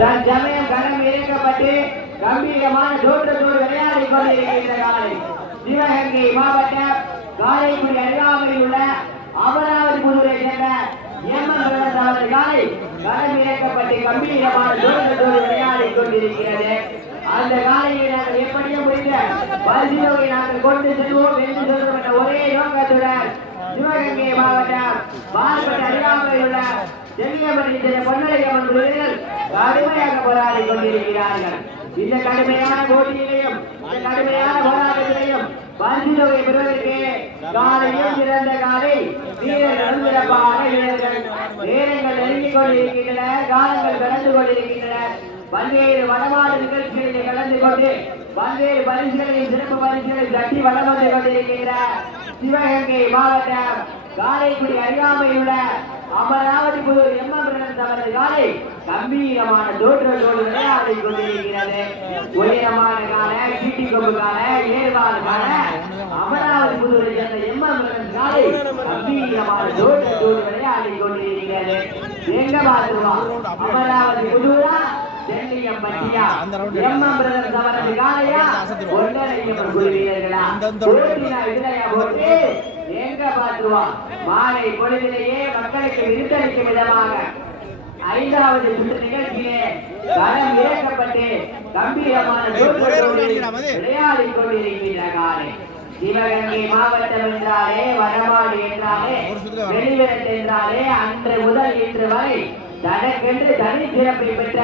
தன் சமயம் கரம் இணைக்கப்பட்டு கம்பீரமான தோற்றத்தோடு விளையாடி கொண்டிருக்கின்ற காலை சிவகங்கை மாவட்டம் காரைக்குடி அருகாமையில் உள்ள அமராவதி புதுவை சேர்ந்த எம்என் அவரது காலை கரம் இறக்கப்பட்டு கம்பீரமான தோற்றத்தோடு விளையாடி கொண்டிருக்கிறது. அந்த காலையை நாங்கள் எப்படியும் முடிந்த பரிசுகளை நாங்கள் கொண்டு செல்வோம் என்று சொல்லும் ஒரே நோக்கத்துடன் சிவகங்கை மாவட்டம் அருகாமையில் உள்ள செல்லியமணி பொன்னலையம்மன் குழுவினர் கடுமையாக போராடி கொண்டிருக்கிறார்கள். இந்த கடுமையான போட்டியிலையும் இந்த கடுமையான போராட்டத்திலையும் பரிசுத்தொகை பெறுவதற்கு காலையில் சிறந்த காலை வீரர்கள் வீரர்கள் நேரங்கள் நெருங்கிக் கொண்டிருக்கின்றன காலங்கள் கடந்து கொண்டிருக்கின்றன. பல்வேறு வடமாடு நிகழ்ச்சிகளில் கலந்து கொண்டு பல்வேறு பரிசுகளையும் சிறப்பு தட்டி வளம் வந்து கொண்டிருக்கின்ற சிவகங்கை மாவட்டம் காரைக்குடி அருகாமையில் அமராவதி புதூர் எம்மன் அவரது காலை கம்பீரமான தோற்றத்தோடு விளையாடி கொண்டிருக்கிறது. உயரமான கால சீட்டி கொம்பு கால கால. அமராவதி புதூரை சேர்ந்த எம்மன் காலை கம்பீரமான தோற்றத்தோடு விளையாடி கொண்டிருக்கிறது. எங்க பார்த்துருவோம் அமராவதி புதூரா சென்னியம் பட்டியா அவரது காலையா பார்த்துருவோம் மாலை பொழுதிலேயே மக்களுக்கு விருத்தளிக்கும் விதமாக ஐந்தாவது சுற்று நிகழ்ச்சியிலே களம் இறக்கப்பட்டு கம்பீரமான விளையாடி கொண்டிருக்கின்ற காலை. சிவகங்கை மாவட்டம் என்றாலே வடமாடு என்றாலே அன்று முதல் இன்று வரை தனக்கென்று தனி சிறப்பை பெற்ற